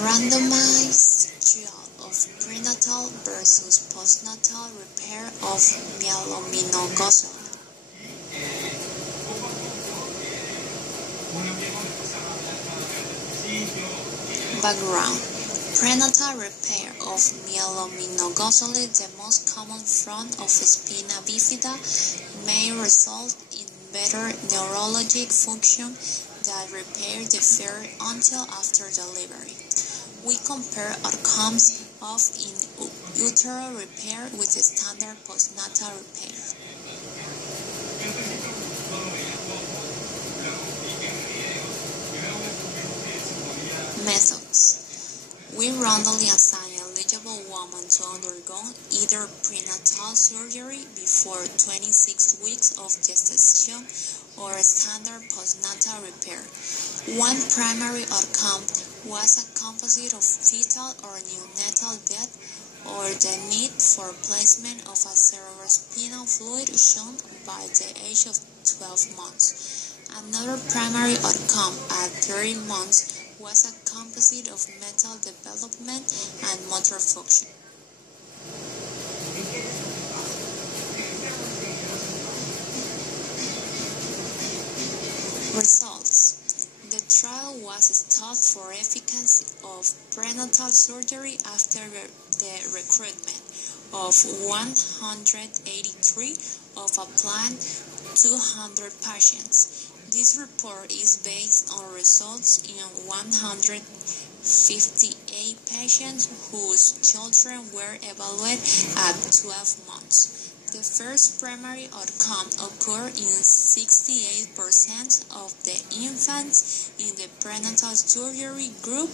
randomized trial of prenatal versus postnatal repair of myelomeningocele. Background: prenatal repair of myelomeningocele, the most common form of spina bifida, may result in better neurologic function that repair deferred until after delivery. We compare outcomes of in utero repair with standard postnatal repair. Methods: we randomly assign eligible women to undergo either prenatal surgery before 26 weeks of gestation or a standard postnatal repair. One primary outcome was a composite of fetal or neonatal death or the need for placement of a cerebrospinal fluid shown by the age of 12 months. Another primary outcome at 30 months was a composite of mental development and motor function. Results: the trial was stopped for efficacy of prenatal surgery after the recruitment of 183 of a planned 200 patients. This report is based on results in 158 patients whose children were evaluated at 12 months. The first primary outcome occurred in 68% of the infants in the prenatal surgery group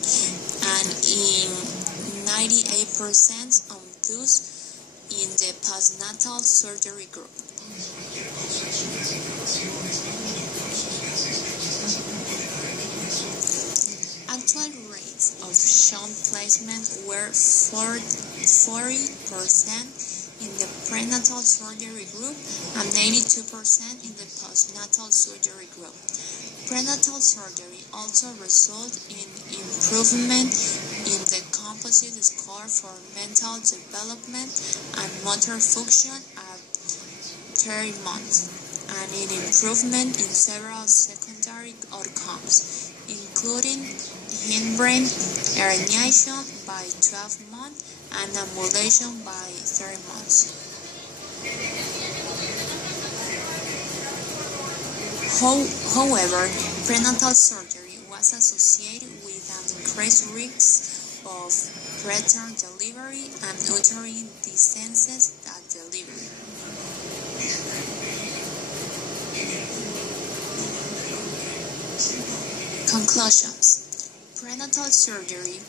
and in 98% of those in the postnatal surgery group. Actual rates of shunt placement were 40% in the prenatal surgery group and 82% in the postnatal surgery group. Prenatal surgery also resulted in improvement in the composite score for mental development and motor function at 30 months, and in improvement in several secondary outcomes, including hindbrain herniation by 12 months and ambulation by 30 months. However, prenatal surgery was associated with an increased risk of preterm delivery and uterine distances at delivery. Conclusions: prenatal surgery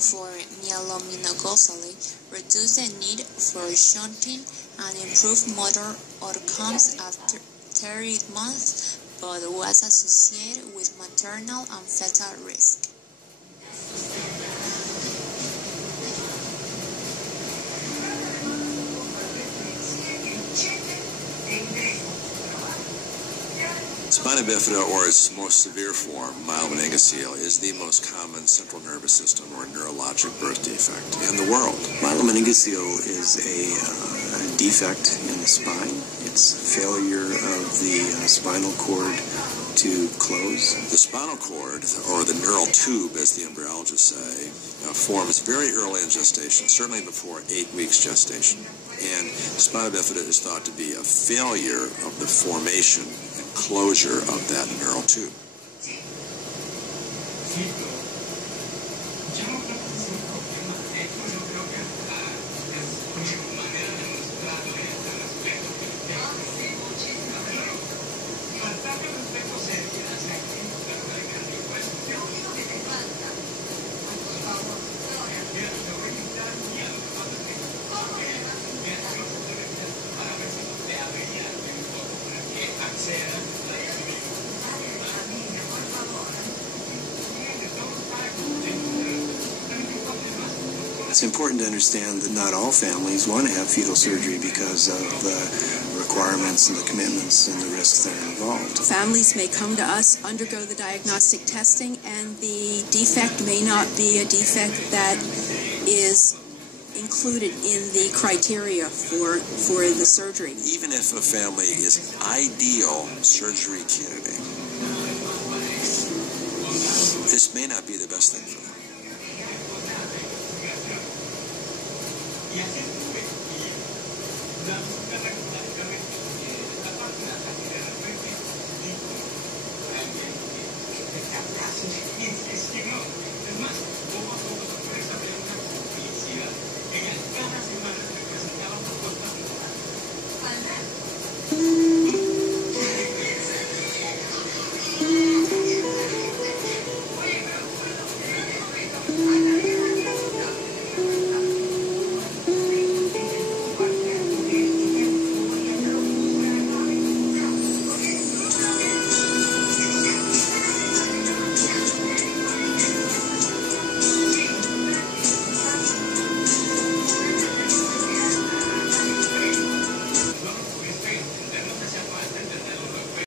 for myelomeningocele reduced the need for shunting and improved motor outcomes after 30 months, but was associated with maternal and fetal risk. Spina bifida, or its most severe form, myelomeningocele, is the most common central nervous system or neurologic birth defect in the world. Myelomeningocele is a defect in the spine. It's failure of the spinal cord to close. The spinal cord, or the neural tube, as the embryologists say, forms very early in gestation, certainly before 8 weeks gestation. And spina bifida is thought to be a failure of the formation and closure of that neural tube. It's important to understand that not all families want to have fetal surgery because of requirements and the commitments and the risks that are involved. Families may come to us, undergo the diagnostic testing, and the defect may not be a defect that is included in the criteria for the surgery. Even if a family is ideal surgery candidate, this may not be the best thing for them.